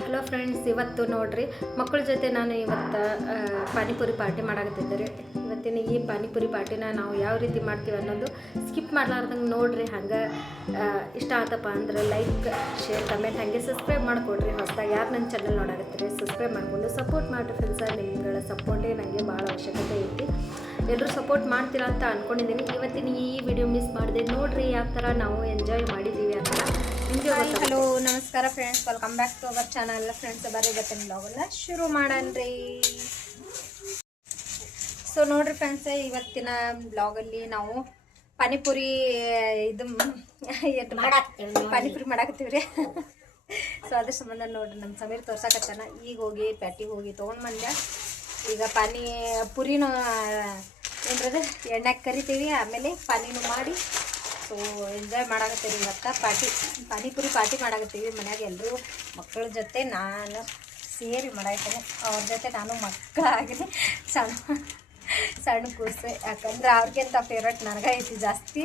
Hello friends, ಇವತ್ತು ನೋಡ್ರಿ ಮಕ್ಕಳ ಜೊತೆ ನಾನು ಇವತ್ತು ಪಾನಿಪುರಿ ಪಾರ್ಟಿ ಮಾಡಾಕತ್ತಿದ್ದೆ. ಇವತ್ತಿನ ಈ ಪಾನಿಪುರಿ ಪಾರ್ಟಿನ ನಾವು ಯಾವ ರೀತಿ ಮಾಡ್ತೀವಿ ಅನ್ನೋದು ಸ್ಕಿಪ್ ಮಾಡಲಾರ್ದಂಗೆ ನೋಡ್ರಿ. ಹಂಗೆ ಇಷ್ಟ ಆತಪ್ಪ ಅಂದ್ರೆ ಲೈಕ್, ಶೇರ್, ಕಮೆಂಟ್, ಹಾಗೆ ಸಬ್ಸ್ಕ್ರೈಬ್ ಮಾಡಿಕೊಡ್ರಿ. ಹೊಸದಾಗಿ ಯಾರು ನನ್ನ ಚಾನಲ್ ನೋಡಾಕತ್ತೀರಿ ಸಬ್ಸ್ಕ್ರೈಬ್ ಮಾಡಿಕೊಂಡು ಸಪೋರ್ಟ್ ಮಾಡಿರಿ ಫ್ರೆಂಡ್ಸ. ನಿಮ್ಗಳ ಸಪೋರ್ಟೇ ನನಗೆ ಭಾಳ ಅವಶ್ಯಕತೆ ಐತಿ. ಎಲ್ಲರೂ ಸಪೋರ್ಟ್ ಮಾಡ್ತೀರಾ ಅಂತ ಅಂದ್ಕೊಂಡಿದ್ದೀನಿ. ಇವತ್ತಿನ ಈ ವಿಡಿಯೋ ಮಿಸ್ ಮಾಡಿದೆ ನೋಡ್ರಿ, ಯಾವ ಥರ ನಾವು ಎಂಜಾಯ್ ಮಾಡಿದ್ದೀವಿ ಅಂತ ನಿಮಗೆ. ಹಲೋ ನಮಸ್ಕಾರ friends, welcome back to our channel. Friends ಬರ್ರಿ, ಇವತ್ತಿನ ಬ್ಲಾಗನ್ನ ಶುರು ಮಾಡನ್ರಿ. ಸೊ ನೋಡ್ರಿ ಫ್ರೆಂಡ್ಸ್, ಇವತ್ತಿನ ಬ್ಲಾಗಲ್ಲಿ ನಾವು ಪಾನಿಪುರಿ ಪಾನಿಪುರಿ ಮಾಡಾಕತ್ತೀವ್ರಿ. ಸೊ ಅದ್ರ ಸಂಬಂಧ ನೋಡ್ರಿ ನಮ್ಮ ಸಮೀರ್ ತೋರ್ಸಾಕತ್ತಾನ. ಈಗ ಹೋಗಿ ಪ್ಯಾಟಿಗೆ ಹೋಗಿ ತೊಗೊಂಡು ಬಂದೆ. ಈಗ ಪುರಿನ ಏನ್ರದ ಎಣ್ಣೆಗೆ ಕರಿತೀವಿ, ಆಮೇಲೆ ಪಾನಿನೂ ಮಾಡಿ ಸೊ ಎಂಜಾಯ್ ಮಾಡಾಕತ್ತೀವಿ. ಇವತ್ತು ಪಾನಿಪುರಿ ಪಾರ್ಟಿ ಮಾಡಾಕತ್ತೀವಿ ಮನ್ಯಾಗ. ಎಲ್ಲರೂ ಮಕ್ಕಳ ಜೊತೆ ನಾನು ಸೇರಿ ಮಾಡಾಕತ್ತೀನಿ. ಅವ್ರ ಜೊತೆ ನಾನು ಮಕ್ಕಳಾಗಿನಿ, ಸಣ್ಣ ಕೂಸು. ಯಾಕಂದ್ರೆ ಅವ್ರಿಗಿಂತ ಫೇವ್ರೇಟ್ ನನಗೆ ಐತಿ ಜಾಸ್ತಿ.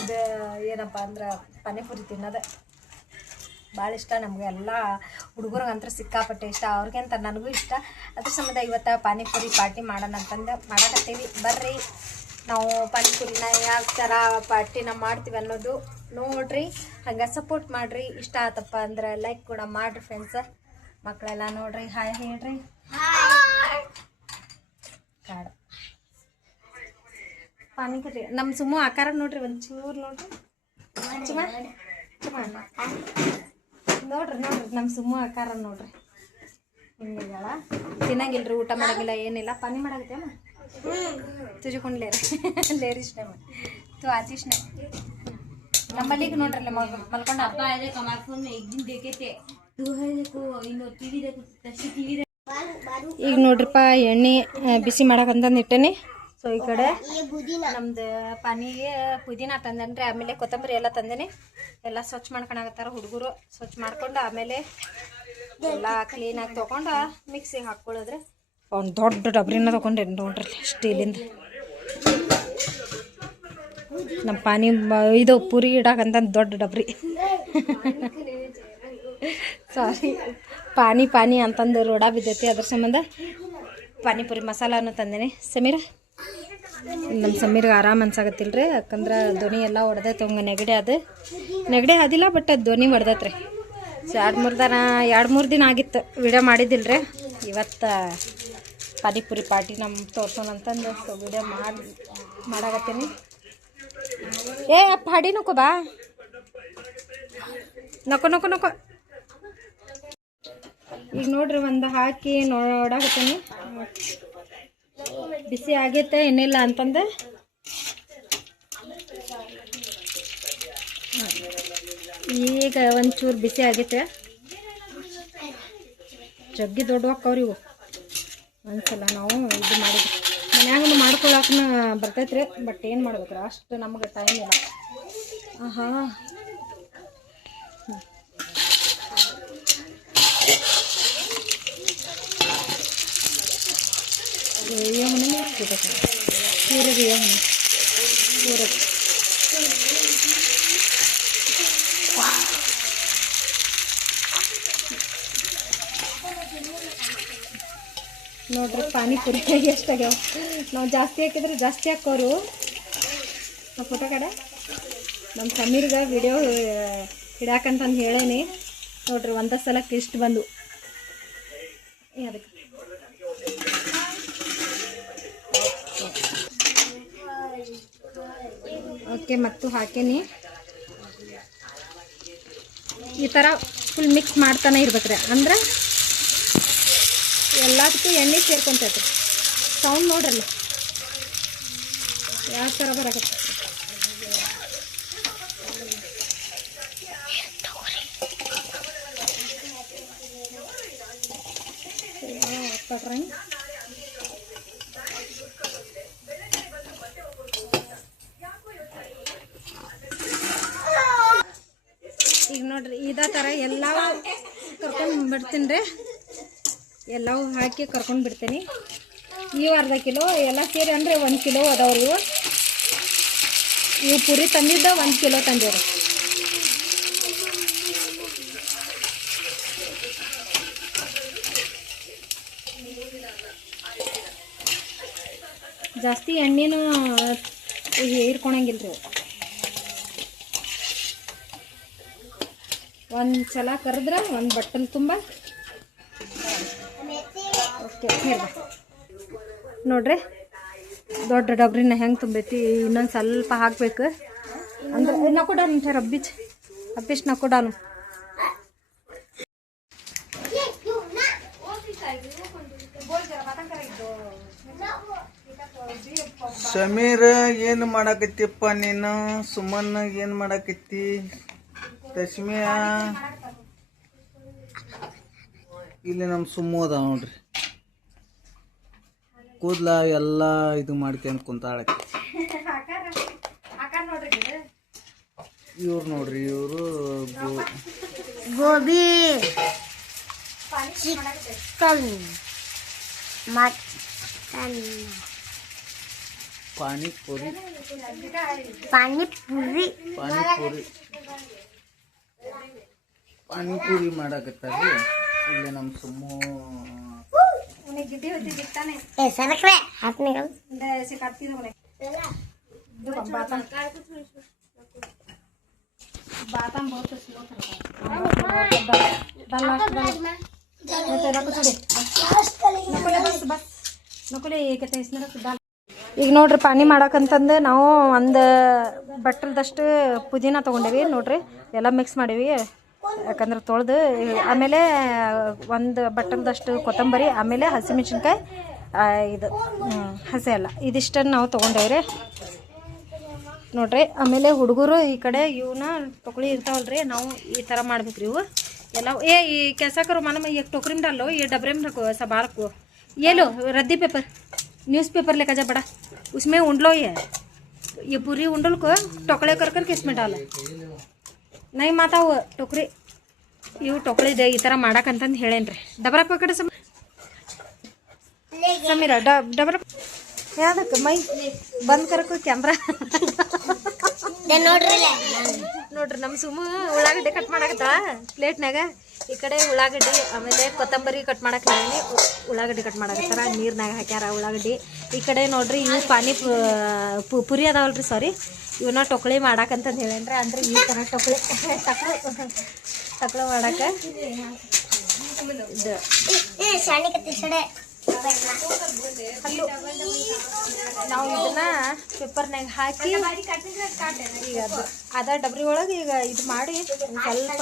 ಇದು ಏನಪ್ಪ ಅಂದ್ರೆ ಪಾನಿಪುರಿ ತಿನ್ನೋದು ಭಾಳ ಇಷ್ಟ ನಮಗೆ. ಎಲ್ಲ ಹುಡುಗರಿಗಂತೂ ಸಿಕ್ಕಾಪಟ್ಟೆ ಇಷ್ಟ, ಅವ್ರಿಗಿಂತ ನನಗೂ ಇಷ್ಟ. ಅದ್ರ ಸಂಬಂಧ ಇವತ್ತು ಪಾನಿಪುರಿ ಪಾರ್ಟಿ ಮಾಡೋಣ ಅಂತಂದು ಮಾಡಾಕತ್ತೀವಿ. ಬರ್ರಿ, ನಾವು ಪಾನಿಪುರಿನ ಯಾವ ಥರ ಪಾರ್ಟಿನ ಮಾಡ್ತೀವಿ ಅನ್ನೋದು ನೋಡ್ರಿ. ಹಂಗೆ ಸಪೋರ್ಟ್ ಮಾಡಿರಿ. ಇಷ್ಟ ಆತಪ್ಪ ಅಂದ್ರೆ ಲೈಕ್ ಕೂಡ ಮಾಡಿರಿ ಫ್ರೆಂಡ್ಸ್. ಮಕ್ಕಳೆಲ್ಲ ನೋಡ್ರಿ, ಹಾಯ್ ಹೇಳ್ರಿ. ಕಾಡ ಪಾನಿಪುರಿ ನಮ್ಮ ಸುಮ್ಮ ಆಕಾರ ನೋಡ್ರಿ, ಒಂಚೂರು ನೋಡ್ರಿ. ನೋಡ್ರಿ ನಮ್ಮ ಸುಮ್ಮ ಆಕಾರ ನೋಡ್ರಿ. ಹಿಂಗಿಗಳ ತಿನ್ನಂಗಿಲ್ರಿ, ಊಟ ಮಾಡಂಗಿಲ್ಲ, ಏನಿಲ್ಲ. ಪಾನಿ ಮಾಡಾಕತ್ತೇಮ್ಮ ತುಜಿಕೊಂಡು ಲೇರಿಸ್ನೆ ತು ಆತಿಸ್ನೆ ನಮ್ಮಲ್ಲಿಗೆ ನೋಡ್ರಲ್ಲ ಮಲ್ಕೊಂಡ. ಈಗ ನೋಡ್ರಿಪ್ಪ, ಎಣ್ಣೆ ಬಿಸಿ ಮಾಡಕಂತಂದು ಇಟ್ಟೇನಿ. ಸೊ ಈ ಕಡೆ ನಮ್ದು ಪಾನಿಗೆ ಪುದೀನ ತಂದೇನ್ರಿ, ಆಮೇಲೆ ಕೊತ್ತಂಬರಿ ಎಲ್ಲ ತಂದೇನಿ. ಎಲ್ಲ ಸ್ವಚ್ಛ ಮಾಡ್ಕೊಳಕತ್ತಾರ ಹುಡುಗರು. ಸ್ವಚ್ಛ ಮಾಡ್ಕೊಂಡು ಆಮೇಲೆ ಎಲ್ಲ ಕ್ಲೀನಾಗಿ ತೊಗೊಂಡು ಮಿಕ್ಸಿಗೆ ಹಾಕ್ಕೊಳ್ಳೋದ್ರೆ. ಒಂದು ದೊಡ್ಡ ಡಬ್ರಿನ ತೊಗೊಂಡೇನಿ ನೋಡ್ರಿ, ಸ್ಟೀಲಿಂದ. ನಮ್ಮ ಪಾನಿ ಇದು ಪುರಿ ಇಡಾಕಂತ ದೊಡ್ಡ ಡಬ್ರಿ. ಸಾರಿ, ಪಾನಿ ಅಂತಂದು ರೋಡ ಬಿದ್ದೈತಿ. ಅದ್ರ ಸಂಬಂಧ ಪಾನಿಪುರಿ ಮಸಾಲಾನು ತಂದೇನೆ. ಸಮೀರ, ನಮ್ಮ ಸಮೀರ್ಗೆ ಆರಾಮ್ ಅನ್ಸಾಕತ್ತಿಲ್ರಿ, ಯಾಕಂದ್ರೆ ಧ್ವನಿ ಎಲ್ಲ ಹೊಡೆದೈತೆ. ಹಂಗೆ ನೆಗಡಿ ಆದಿಲ್ಲ, ಬಟ್ ಅದು ಧ್ವನಿ ಹೊಡೆದೈತ್ರಿ. ಸೊ 2-3 ದಿನ ಆಗಿತ್ತು ವಿಡಿಯೋ ಮಾಡಿದ್ದಿಲ್ರಿ. ಇವತ್ತು ಪಾನಿಪುರಿ ಪಾರ್ಟಿ ನಮ್ಮ ತೋರ್ಸೋಣ ಅಂತಂದು ಸೊ ವಿಡಿಯೋ ಮಾಡಾಕತ್ತೀನಿ. ಅಪ್ಪ ಹಾಡಿ ನಕೋ ಬಾ, ನಕೋ. ಈಗ ನೋಡ್ರಿ, ಒಂದು ಹಾಕಿ ನೋಡಾಕತ್ತೀನಿ. ಬಿಸಿ ಆಗೈತೆ ಏನಿಲ್ಲ ಅಂತಂದು. ಈಗ ಒಂಚೂರು ಬಿಸಿ ಆಗೈತೆ. ಜಗ್ಗಿ ದೊಡ್ಡವಾಕ್ಕವ್ರಿ ಇವು. ಒಂದ್ಸಲ ನಾವು ಇದು ಮಾಡಿದ್ವಿ ಮನ್ಯಾಗ ಮಾಡ್ಕೊಳಕ್ಕನ ಬರ್ತೈತ್ರಿ, ಬಟ್ ಏನು ಮಾಡ್ಬೇಕ್ರಿ, ಅಷ್ಟು ನಮ್ಗೆ ಟೈಮ್ ಇಲ್ಲ. ನೋಡ್ರಿ ಪಾನಿಪುರಿ ಎಷ್ಟಾಗ್ಯಾವ. ನಾವು ಜಾಸ್ತಿ ಹಾಕಿದ್ರೆ ಜಾಸ್ತಿ ಹಾಕೋರು. ಆ ಫೋಟೋ ಕಡೆ ನಮ್ಮ ಸಮೀರ್ಗೆ ವಿಡಿಯೋ ಹಿಡ್ಯಾಕಂತಂದು ಹೇಳೇನಿ. ನೋಡ್ರಿ, ಒಂದೇ ಸಲಕ್ಕೆ ಇಷ್ಟು ಬಂದು ಅದಕ್ಕೆ ಓಕೆ. ಮತ್ತು ಹಾಕೇನಿ. ಈ ಥರ ಫುಲ್ ಮಿಕ್ಸ್ ಮಾಡ್ತಾನೆ ಇರ್ಬೇಕ್ರಿ, ಅಂದ್ರೆ ಎಲ್ಲದಕ್ಕೂ ಎಣ್ಣೆ ಸೇರ್ಕೊಂತೈತ್ರಿ. ಸೌಂಡ್ ನೋಡ್ರಲ್ಲ ಯಾವ ಥರ ಬರಾಕತ್ತ. ಈಗ ನೋಡ್ರಿ, ಇದೇ ಥರ ಎಲ್ಲವೂ ಕರ್ಕೊಂಡು ಬಿಡ್ತೀನಿ ರೀ. ಎಲ್ಲವೂ ಹಾಕಿ ಕರ್ಕೊಂಡು ಬಿಡ್ತೀನಿ. ಇವು ಅರ್ಧ ಕಿಲೋ ಎಲ್ಲ ಸೇರಿ ಅಂದರೆ 1 ಕಿಲೋ ಅದಾವ್ರಿ. ಇವು ಪುರಿ ತಂದಿದ್ದ 1 ಕಿಲೋ ತಂದೇವ್ರಿ. ಜಾಸ್ತಿ ಎಣ್ಣೆನೂ ಹೀರ್ಕೊಳಂಗಿಲ್ಲ ರೀ. ಒಂದು ಸಲ ಕರೆದ್ರೆ ಒಂದು ಬಟ್ಟಲ್ ತುಂಬ ಓಕೆ ನೋಡ್ರಿ. ದೊಡ್ಡ ಡಬ್ರಿನ ಹೆಂಗೆ ತುಂಬೈತಿ, ಇನ್ನೊಂದು ಸ್ವಲ್ಪ ಹಾಕ್ಬೇಕು ಅಂದ್ರೆ ನಕೊಡಾನು ರಬ್ಬಿಚ್ ನಕೊಡಾನು. ಸಮೀರ ಏನು ಮಾಡಾಕತ್ತಿಪ್ಪ ನೀನು? ಸುಮನ್ ಏನು ಮಾಡಾಕತ್ತಿ? ತಸ್ಮಿಯಾ ಇಲ್ಲಿ ನಮ್ಮ ಸುಮ್ಮು ಅದ ನೋಡ್ರಿ, ಕೂದ್ಲ ಎಲ್ಲ ಇದು ಮಾಡ್ಕೊಂಡು ಕುಂತಾಳಕ್ಕೆ. ಇವ್ರು ನೋಡ್ರಿ, ಇವರು ಗೋಬಿ ಚಿಕನ್ ಮಟನ್ ಪಾನಿಪುರಿ ಮಾಡಾಕತ್ತಾರ್ರಿ ಇಲ್ಲಿ ನಮ್ಮ ಸುಮ್ಮು. सरकरे हाथ निकल ऐसे काटती हूँ बातम बहुत स्लो ಈಗ ನೋಡ್ರಿ ಪಾನಿ ಮಾಡಕ್ಕಂತಂದು ನಾವು ಒಂದು ಬಟ್ಟಲ್ದಷ್ಟು ಪುದೀನ ತೊಗೊಂಡೇವಿ ನೋಡ್ರಿ, ಎಲ್ಲ ಮಿಕ್ಸ್ ಮಾಡೀವಿ ಯಾಕಂದ್ರೆ ತೊಳೆದು. ಆಮೇಲೆ ಒಂದು ಬಟ್ಟಲ್ದಷ್ಟು ಕೊತ್ತಂಬರಿ, ಆಮೇಲೆ ಹಸಿಮೆಣ್ಸಿನ್ಕಾಯಿ, ಇದು ಹಸಿ ಅಲ್ಲ, ಇದಿಷ್ಟನ್ನು ನಾವು ತೊಗೊಂಡೇವ್ರಿ ನೋಡ್ರಿ. ಆಮೇಲೆ ಹುಡುಗರು ಈ ಕಡೆ ಇವನ್ನ ಟೊಕ್ಳಿ ಇರ್ತಾವಲ್ರಿ, ನಾವು ಈ ಥರ ಮಾಡ್ಬೇಕ್ರಿ. ಇವು ಎಲ್ಲ ಈ कैसा करो मालूम है, एक टोकरी में डालो, ये डबरे में रखो, ऐसा बाहर रखो. ये लो रद्दी पेपर, न्यूज़पेपर लेकर जा बड़ा, उसमें ऊँड लो. ये पूरी ऊँडल को टोकड़े कर करके इसमें डालो. नहीं माता वो टोकरी ಇವು ಟೊಕಳಿ ಇದೆ ಈ ಥರ ಮಾಡಕ್ಕಂತಂದು ಹೇಳೇನ್ರಿ. ಡಬರ ಪಕಡ ಸಮೀರ ಡಬರ ಯಾವ್ದಕ್ಕೆ ಮೈ ಬಂದ್ ಕರಕು ಕ್ಯಾಮ್ರಾ ನೋಡ್ರಿ. ನಮ್ಮ ಸುಮ್ಮ ಉಳ್ಳಾಗಡ್ಡಿ ಕಟ್ ಮಾಡಾಕತ್ತಾಳ ಪ್ಲೇಟ್ನಾಗ. ಈ ಕಡೆ ಉಳ್ಳಾಗಡ್ಡಿ ಆಮೇಲೆ ಕೊತ್ತಂಬರಿ ಕಟ್ ಮಾಡಕ್ಕೆ ಹೇಳೀನಿ, ಉಳ್ಳಾಗಡ್ಡಿ ಕಟ್ ಮಾಡಾಕತ್ತಾರ, ನೀರ್ನಾಗ ಹಾಕ್ಯಾರ ಉಳ್ಳಾಗಡ್ಡಿ. ಈ ಕಡೆ ನೋಡ್ರಿ ಇವು ಪಾನಿ ಪುರಿ ಅದಾವಲ್ರಿ, ಸಾರಿ ಇವನ್ನ ಟೊಕಳಿ ಮಾಡಾಕಂತಂದು ಹೇಳೇನ್ರಿ. ಅಂದ್ರೆ ಈ ಥರ ಟೊಕಳಿ ತಕ್ಕಳ ಮಾಡಕ್ಕೆ ನಾವು ಇದನ್ನ ಪೇಪರ್ನಾಗ ಹಾಕಿ ಈಗ ಅದ ಡಬ್ರಿ ಒಳಗೆ ಈಗ ಇದು ಮಾಡಿ ಸ್ವಲ್ಪ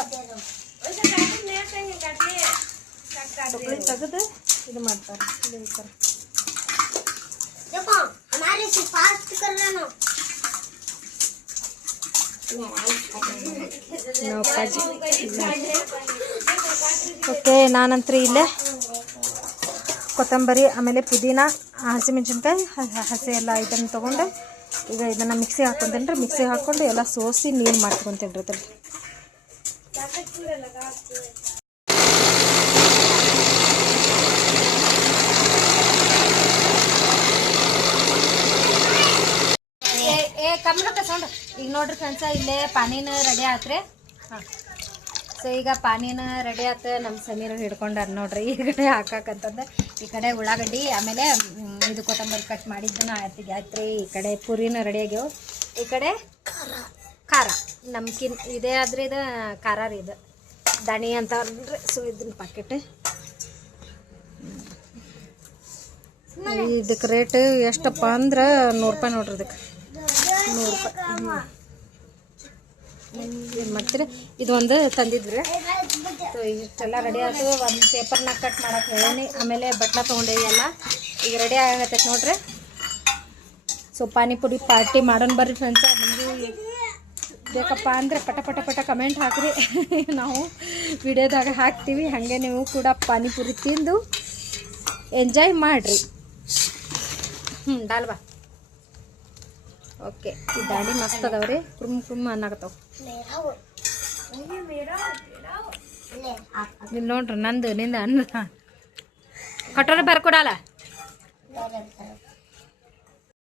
ಟೊಕಳಿ ತೆಗೆದು ಇದು ಮಾಡ್ತಾರೆ. ಇದು ಈ ಥರ ಓಕೆ. ನಾನಂತರ ಇಲ್ಲೇ ಕೊತ್ತಂಬರಿ ಆಮೇಲೆ ಪುದೀನ ಹಸಿಮೆಣ್ಸಿನ್ಕಾಯಿ ಹಸಿ ಎಲ್ಲ ಇದನ್ನು ತೊಗೊಂಡು ಈಗ ಇದನ್ನು ಮಿಕ್ಸಿಗೆ ಹಾಕ್ಕೊಂತೀನಿ ರೀ. ಮಿಕ್ಸಿಗೆ ಹಾಕ್ಕೊಂಡು ಎಲ್ಲ ಸೋಸಿ ನೀರು ಮಾಡ್ಕೊತೀನಿ ರೀ ಅದ್ರಲ್ಲಿ. ಕಮ್ಮಿ ಸೌಂಡ್. ಈಗ ನೋಡ್ರಿ ಫ್ರೆಂಡ್ಸ, ಇಲ್ಲೇ ಪಾನಿನ ರೆಡಿ ಆತ್ರಿ. ಹಾಂ, ಸೊ ಈಗ ಪಾನಿನ ರೆಡಿ ಆತ. ನಮ್ಮ ಸಮೀರ ಹಿಡ್ಕೊಂಡಾರ ನೋಡ್ರಿ ಈ ಕಡೆ ಹಾಕಕ್ಕಂತಂದು. ಈ ಕಡೆ ಉಳ್ಳಾಗಡ್ಡಿ ಆಮೇಲೆ ಇದು ಕೊತ್ತಂಬರಿ ಕಟ್ ಮಾಡಿದ್ದನ್ನ ಆಯ್ತಿಗೆ ಆಯ್ತು ರೀ. ಈ ಕಡೆ ಪುರಿನ ರೆಡಿ ಆಗ್ಯಾವ. ಈ ಕಡೆ ಖಾರ ನಮ್ಕಿನ್ ಇದೇ ಆದ್ರೆ ಇದು ಖಾರ ರೀ, ಇದು ದಣಿ ಅಂತ ಅಲ್ರಿ. ಸೊ ಇದನ್ನ ಪಾಕೆಟ್ ಇದಕ್ಕೆ ರೇಟ್ ಎಷ್ಟಪ್ಪ ಅಂದ್ರೆ 100 ರೂಪಾಯಿ ನೋಡ್ರಿ. ಇದಕ್ಕೆ 100 ರೂಪಾಯಿ. ಏನು ಮಾಡ್ತೀರಿ, ಇದು ಒಂದು ತಂದಿದ್ರಿ. ಸೊ ಇಷ್ಟೆಲ್ಲ ರೆಡಿ ಆಯ್ತು. ಒಂದು ಪೇಪರ್ನ ಕಟ್ ಮಾಡಕ್ಕೆ ಹೇಳೀನಿ, ಆಮೇಲೆ ಬಟ್ಲ ತೊಗೊಂಡೇವಿ ಎಲ್ಲ. ಈಗ ರೆಡಿ ಆಗತ್ತೈತೆ ನೋಡ್ರಿ. ಸೊ ಪಾನಿಪುರಿ ಪಾರ್ಟಿ ಮಾಡೋಣ ಬರ್ರಿ ಫ್ರೆಂಡ್ಸ. ನಿಮಗೂ ಬೇಕಪ್ಪ ಅಂದರೆ ಪಟ ಪಟ ಪಟ ಕಮೆಂಟ್ ಹಾಕಿರಿ, ನಾವು ವಿಡಿಯೋದಾಗ ಹಾಕ್ತೀವಿ. ಹಾಗೆ ನೀವು ಕೂಡ ಪಾನಿಪುರಿ ತಿಂದು ಎಂಜಾಯ್ ಮಾಡಿರಿ. ಡಾಲ್ಬಾ ಓಕೆ. ಈ ದಾಡಿ ಮಸ್ತ್ ಅದಾವ್ರಿ, ಕುರುಮ್ ಅನ್ನಾಗತ್ತಾವ. ಇಲ್ಲಿ ನೋಡ್ರಿ ನಂದು ನಿಂದ ಅನ್ನ ಕಟ್ಟೋರ ಬರ್ಕೊಡಲ್ಲ.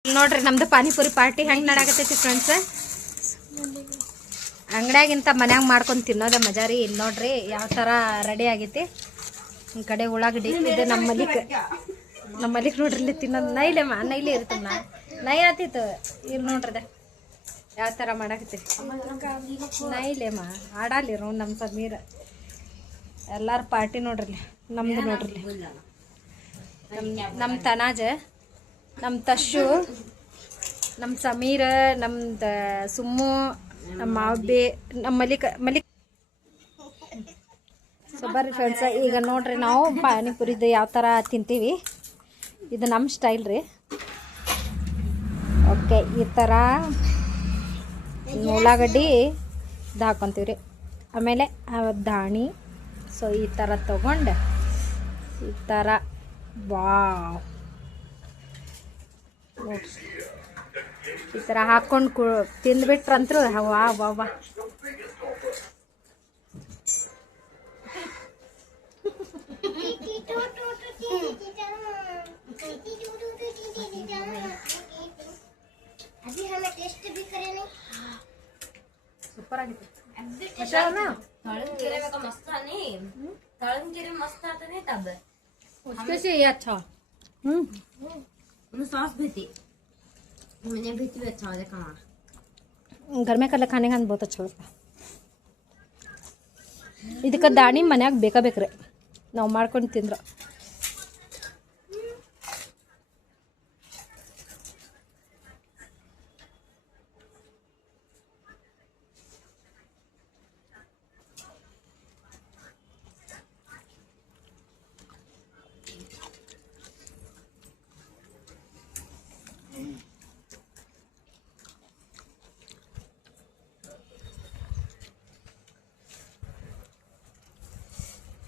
ನೋಡ್ರಿ ನಮ್ದು ಪಾನಿಪುರಿ ಪಾರ್ಟಿ ಹೆಂಗೆ ನಡಾಕತ್ತೈತಿ ಫ್ರೆಂಡ್ಸ್. ಅಂಗಡಿಯಾಗಿಂತ ಮನ್ಯಾಗ ಮಾಡ್ಕೊಂಡು ತಿನ್ನೋದೇ ಮಜಾ ರೀ. ಇಲ್ಲಿ ನೋಡ್ರಿ ಯಾವ ಥರ ರೆಡಿ ಆಗೈತಿ. ಈ ಕಡೆ ಉಳ್ಳಾಗಡ್ಡಿ, ಇದು ನಮ್ಮ ಮಲಿಕ್ ನಮ್ಮ ಮಲಿಕ್ ನೋಡ್ರಿ ಇಲ್ಲಿ ತಿನ್ನೋದು ನೈಲೆಮ್ಮ ನೈಲೆ ಇರ್ತಮ್ಮ ನೈ ಆತಿತ್ತು ಇಲ್ಲಿ ನೋಡ್ರದ ಯಾವ ಥರ ಮಾಡಾಕತ್ತೀರಿ ನೈಲೆಮ್ಮ ಆಡಾಲಿರು ನಮ್ಮ ಸಮೀರ ಎಲ್ಲಾರು ಪಾರ್ಟಿ ನೋಡ್ರಿ ನಮ್ದು ನೋಡ್ರಿ ನಮ್ಮ ತನಾಜ ನಮ್ಮ ತಶು ನಮ್ಮ ಸಮೀರ ನಮ್ದು ಸುಮ್ಮು ನಮ್ಮ ಮಾವ್ಬೆ ನಮ್ಮ ಮಲಿಕ್ ಸೊ ಬರ್ರಿ ಫ್ರೆಂಡ್ಸ ಈಗ ನೋಡ್ರಿ ನಾವು ಪಾನಿಪುರಿದು ಯಾವ ಥರ ತಿಂತೀವಿ ಇದು ನಮ್ಮ ಸ್ಟೈಲ್ ರೀ ಓಕೆ ಈ ಥರ ಉಳ್ಳಾಗಡ್ಡಿ ಇದು ಹಾಕ್ಕೊಂತೀವಿ ರೀ ಆಮೇಲೆ ದಾಣಿ ಸೊ ಈ ಥರ ತೊಗೊಂಡು ಈ ಥರ ವಾವ್ ನೋಡ್ರಿ ಈ ಥರ ಹಾಕ್ಕೊಂಡು ತಿಂದ್ಬಿಟ್ರಂತೂ ವಾ ವಾ ವಾ ಸೂಪರ್ ಆಗಿತ್ತು कैसे ये अच्छा सॉस भी थी मुझे भी अच्छा हो खाना घर में कल खाने का बहुत अच्छा लगता ಇದಕ್ಕೆ ದಾಣಿ ಮನ್ಯಾಗ ಬೇಕೇ ನಾವು ಮಾಡ್ಕೊಂಡು ತಿಂದ್ರೆ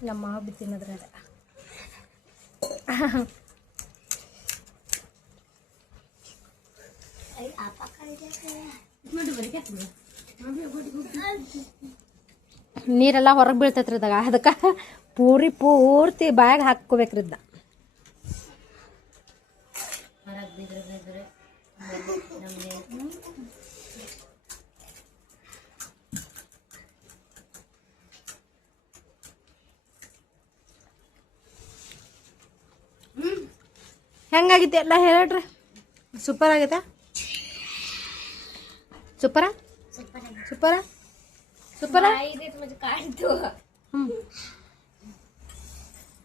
ನಮ್ಮ ಹಬ್ಬ ತಿನ್ನೋದ್ರಾಗ ನೀರೆಲ್ಲ ಹೊರಗೆ ಬೀಳ್ತೈತ್ರಿ ಇದಾಗ ಅದಕ್ಕೆ ಪೂರ್ತಿ ಬಾಯಾಗ ಹಾಕ್ಕೋಬೇಕ್ರಿ ಇದನ್ನ ಹೆಂಗಾಗಿತ್ತು ಎಲ್ಲ ಹೇಳ್ರಿ ಸೂಪರ್ ಆಗೈತಾ ಸೂಪರಾ ಸೂಪರಾ ಸೂಪರಾ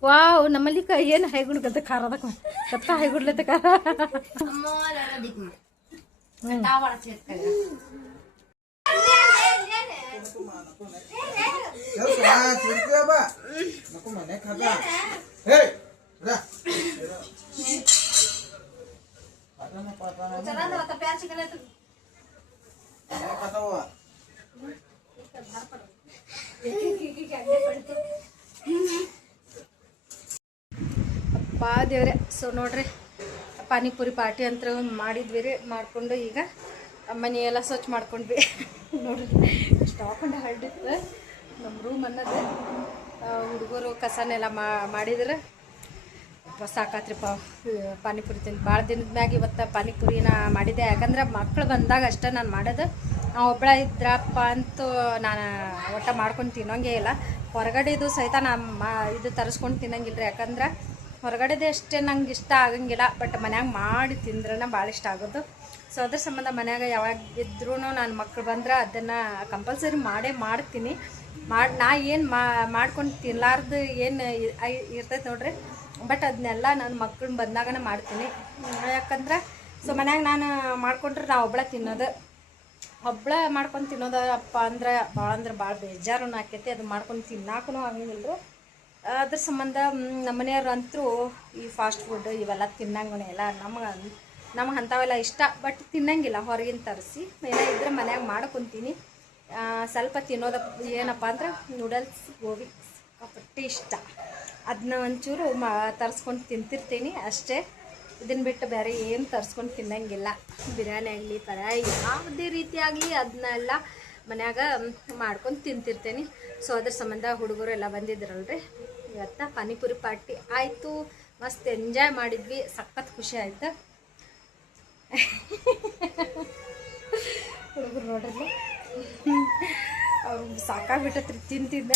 ವಾವ್ ನಮ್ಮಲ್ಲಿ ಏನು ಹೈಗುಡ್ಗಂತ ಖಾರದ ಕತ್ತ ಹೈಗುಡ್ಲತ್ತ ಖಾರ ಅಪ್ಪ ದೇವ್ರೆ ಸೊ ನೋಡ್ರಿ ಪಾನಿಪುರಿ ಪಾರ್ಟಿ ಅಂತ ಮಾಡಿದ್ವಿ ರೀ ಮಾಡಿಕೊಂಡು ಈಗ ಮನೆ ಎಲ್ಲ ಸ್ವಚ್ಛ ಮಾಡ್ಕೊಂಡ್ವಿ ನೋಡ್ರಿ ಇಷ್ಟು ಹಾಕೊಂಡು ಹರಡಿತ್ತು ನಮ್ಮ ರೂಮ್ ಅನ್ನೋದು ಹುಡುಗರು ಕಸನೆಲ್ಲ ಮಾಡಿದ್ರೆ ಸಾಕಾತ್ರಿಪ್ಪ ಪಾನಿಪುರಿ ತಿಂದು ಭಾಳ ದಿನದ ಮ್ಯಾಗ ಇವತ್ತು ಪಾನಿಪುರಿನ ಮಾಡಿದ್ದೆ ಯಾಕಂದ್ರೆ ಮಕ್ಳು ಬಂದಾಗ ಅಷ್ಟೇ ನಾನು ಮಾಡೋದು ನಾವು ಒಬ್ಬಳ ಇದ್ರಪ್ಪ ಅಂತೂ ನಾನು ಒಟ್ಟು ಮಾಡ್ಕೊಂಡು ತಿನ್ನೋಂಗೇ ಇಲ್ಲ ಹೊರಗಡೆದು ಸಹಿತ ನಾನು ಇದು ತರಿಸ್ಕೊಂಡು ತಿನ್ನಂಗಿಲ್ಲ ರೀ ಯಾಕಂದ್ರೆ ಹೊರಗಡೆದೇ ಅಷ್ಟೇ ನಂಗೆ ಇಷ್ಟ ಆಗಂಗಿಲ್ಲ ಬಟ್ ಮನ್ಯಾಗ ಮಾಡಿ ತಿಂದ್ರೆ ಭಾಳ ಇಷ್ಟ ಆಗೋದು ಸೊ ಅದ್ರ ಸಂಬಂಧ ಮನ್ಯಾಗ ಯಾವಾಗ ಇದ್ರೂ ನಾನು ಮಕ್ಳು ಬಂದ್ರೆ ಅದನ್ನು ಕಂಪಲ್ಸರಿ ಮಾಡ್ತೀನಿ ನಾ ಏನು ಮಾಡ್ಕೊಂಡು ತಿನ್ನಲಾರ್ದು ಏನು ಇರ್ತೈತೆ ನೋಡ್ರಿ ಬಟ್ ಅದನ್ನೆಲ್ಲ ನಾನು ಮಕ್ಕಳು ಬಂದಾಗನೇ ಮಾಡ್ತೀನಿ ಯಾಕಂದ್ರೆ ಸೊ ಮನ್ಯಾಗ ನಾನು ಮಾಡ್ಕೊಂಡ್ರೆ ನಾವು ಒಬ್ಬಳ ಮಾಡ್ಕೊಂಡು ತಿನ್ನೋದಪ್ಪ ಅಂದ್ರೆ ಭಾಳ ಬೇಜಾರು ಆಕೈತಿ ಅದು ಮಾಡ್ಕೊಂಡು ತಿನ್ನಾಕೂ ಆಗಂಗಿಲ್ಲ ಅದ್ರ ಸಂಬಂಧ ನಮ್ಮ ಮನೆಯವ್ರಂತೂ ಈ ಫಾಸ್ಟ್ ಫುಡ್ ಇವೆಲ್ಲ ತಿನ್ನಂಗೇ ಇಲ್ಲ ನಮಗೆ ಅಂಥವೆಲ್ಲ ಇಷ್ಟ ಬಟ್ ತಿನ್ನಂಗಿಲ್ಲ ಹೊರಗಿನ ತರಿಸಿ ಏನೋ ಇದ್ರೆ ಮನ್ಯಾಗ ಮಾಡ್ಕೊತೀನಿ ಸ್ವಲ್ಪ ತಿನ್ನೋದ ಏನಪ್ಪ ಅಂದ್ರೆ ನೂಡಲ್ಸ್ ಗೋಬಿ ಸಿಕ್ಕಾಪಟ್ಟೆ ಇಷ್ಟ ಅದನ್ನ ಒಂಚೂರು ತರಿಸ್ಕೊಂಡು ತಿಂತಿರ್ತೀನಿ ಅಷ್ಟೇ ಇದನ್ನು ಬಿಟ್ಟು ಬೇರೆ ಏನು ತರಿಸ್ಕೊಂಡು ತಿನ್ನಂಗಿಲ್ಲ ಬಿರಿಯಾನಿ ಆಗಲಿ ಥರ ಯಾವುದೇ ರೀತಿ ಆಗಲಿ ಅದನ್ನೆಲ್ಲ ಮನ್ಯಾಗ ಮಾಡ್ಕೊಂಡು ತಿಂತಿರ್ತೀನಿ ಸೊ ಅದ್ರ ಸಂಬಂಧ ಹುಡುಗರು ಎಲ್ಲ ಬಂದಿದ್ರಲ್ರಿ ಇವತ್ತು ಪಾನಿಪುರಿ ಪಾರ್ಟಿ ಆಯಿತು ಮಸ್ತ್ ಎಂಜಾಯ್ ಮಾಡಿದ್ವಿ ಸಖತ್ ಖುಷಿ ಆಯ್ತು ಹುಡುಗರು ನೋಡ್ರಿ ಅವ್ರು ಸಾಕಾಗ್ಬಿಟ್ಟತ್ರಿ ತಿಂತಿದ್ದ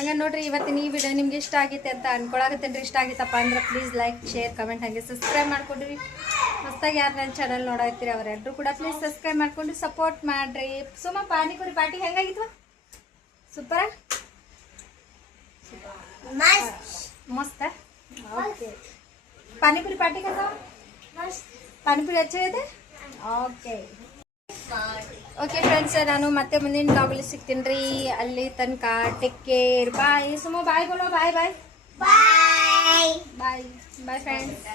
ಹಂಗೆ ನೋಡ್ರಿ ಇವತ್ತಿನ ಈ ವಿಡಿಯೋ ನಿಮ್ಗೆ ಇಷ್ಟ ಆಗೈತೆ ಅಂತ ಅನ್ಕೊಳಕತ್ತೇನ್ರಿ. ಇಷ್ಟ ಆಗಿತ್ತಪ್ಪ ಅಂದ್ರೆ ಪ್ಲೀಸ್ ಲೈಕ್ ಶೇರ್ ಕಮೆಂಟ್ ಹಾಗೆ ಸಬ್ಸ್ಕ್ರೈಬ್ ಮಾಡ್ಕೊಡ್ರಿ. ಹೊಸ್ದಾಗಿ ಯಾರು ನನ್ನ ಚಾನಲ್ ನೋಡಾಯ್ತೀರಿ ಅವರೆಲ್ಲರೂ ಕೂಡ ಪ್ಲೀಸ್ ಸಬ್ಸ್ಕ್ರೈಬ್ ಮಾಡ್ಕೊಂಡು ಸಪೋರ್ಟ್ ಮಾಡ್ರಿ. ಸುಮ್ಮ ಪಾನಿಪುರಿ ಪಾರ್ಟಿ ಹೆಂಗಾಗಿತ್ತು? ಸೂಪರ ಮಸ್ತ. ಓಕೆ ಪಾನಿಪುರಿ ಪಾರ್ಟಿ ಕಸ ಪಾನಿಪುರಿ अच्छे ಇದೆ. ಓಕೆ ಓಕೆ ಫ್ರೆಂಡ್ಸ್, ನಾನು ಮತ್ತೆ ಮುಂದಿನ ಬ್ಲಾಗಲ್ಲಿ ಸಿಗ್ತೀನಿ ರೀ. ಅಲ್ಲಿ ತನಕ ಟೇಕ್ ಕೇರ್. ಬಾಯ್ ಸುಮ್ಮ ಬಾಯ್ ಬೋಲೋ. ಬಾಯ್ ಬಾಯ್ ಬಾಯ್ ಬಾಯ್ ಬಾಯ್ ಫ್ರೆಂಡ್ಸ್.